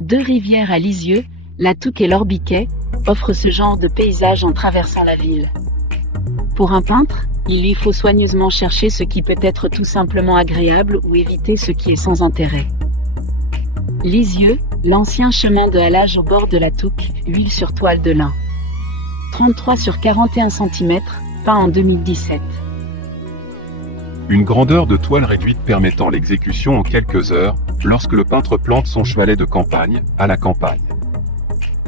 Deux-Rivières à Lisieux, la Touques et l'Orbiquet offrent ce genre de paysage en traversant la ville. Pour un peintre, il lui faut soigneusement chercher ce qui peut être tout simplement agréable ou éviter ce qui est sans intérêt. Lisieux, l'ancien chemin de halage au bord de la Touques, huile sur toile de lin. 33 sur 41 cm, peint en 2017. Une grandeur de toile réduite permettant l'exécution en quelques heures, lorsque le peintre plante son chevalet de campagne, à la campagne.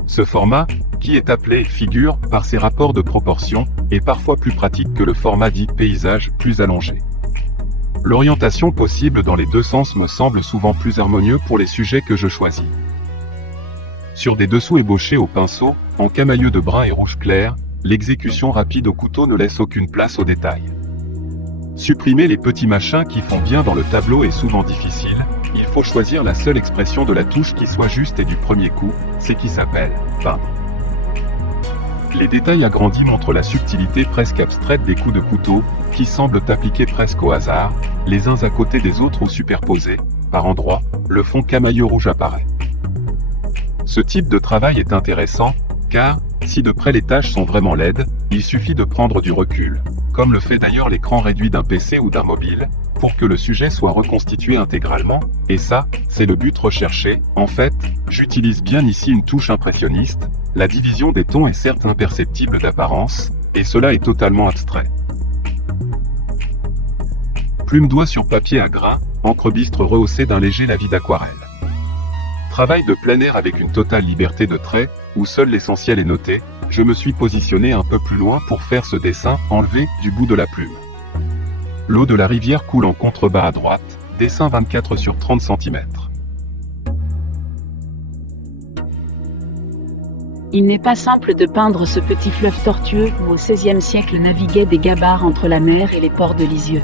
Ce format, qui est appelé figure par ses rapports de proportion, est parfois plus pratique que le format dit paysage, plus allongé. L'orientation possible dans les deux sens me semble souvent plus harmonieux pour les sujets que je choisis. Sur des dessous ébauchés au pinceau, en camailleux de brun et rouge clair, l'exécution rapide au couteau ne laisse aucune place aux détails. Supprimer les petits machins qui font bien dans le tableau est souvent difficile, il faut choisir la seule expression de la touche qui soit juste et du premier coup, c'est qui s'appelle peindre. Les détails agrandis montrent la subtilité presque abstraite des coups de couteau, qui semblent appliqués presque au hasard, les uns à côté des autres ou superposés, par endroits, le fond camailleux rouge apparaît. Ce type de travail est intéressant, car, si de près les tâches sont vraiment laides, il suffit de prendre du recul, comme le fait d'ailleurs l'écran réduit d'un PC ou d'un mobile, pour que le sujet soit reconstitué intégralement, et ça, c'est le but recherché. En fait, j'utilise bien ici une touche impressionniste, la division des tons est certes imperceptible d'apparence, et cela est totalement abstrait. Plume doigt sur papier à grains, encre bistre rehaussée d'un léger lavis d'aquarelle. Travail de plein air avec une totale liberté de trait, où seul l'essentiel est noté, je me suis positionné un peu plus loin pour faire ce dessin enlevé du bout de la plume. L'eau de la rivière coule en contrebas à droite, dessin 24 sur 30 cm. Il n'est pas simple de peindre ce petit fleuve tortueux où au XVIe siècle naviguaient des gabarres entre la mer et les ports de Lisieux.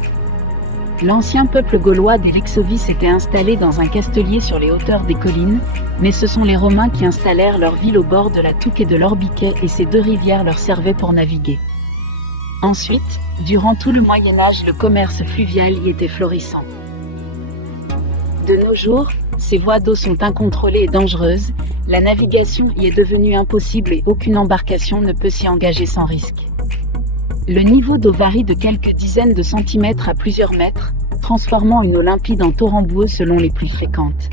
L'ancien peuple gaulois des Lexovis était installé dans un castelier sur les hauteurs des collines, mais ce sont les Romains qui installèrent leur ville au bord de la Touques et de l'Orbiquet et ces deux rivières leur servaient pour naviguer. Ensuite, durant tout le Moyen-Âge, le commerce fluvial y était florissant. De nos jours, ces voies d'eau sont incontrôlées et dangereuses, la navigation y est devenue impossible et aucune embarcation ne peut s'y engager sans risque. Le niveau d'eau varie de quelques dizaines de centimètres à plusieurs mètres, transformant une eau limpide en torrent boueux selon les pluies fréquentes.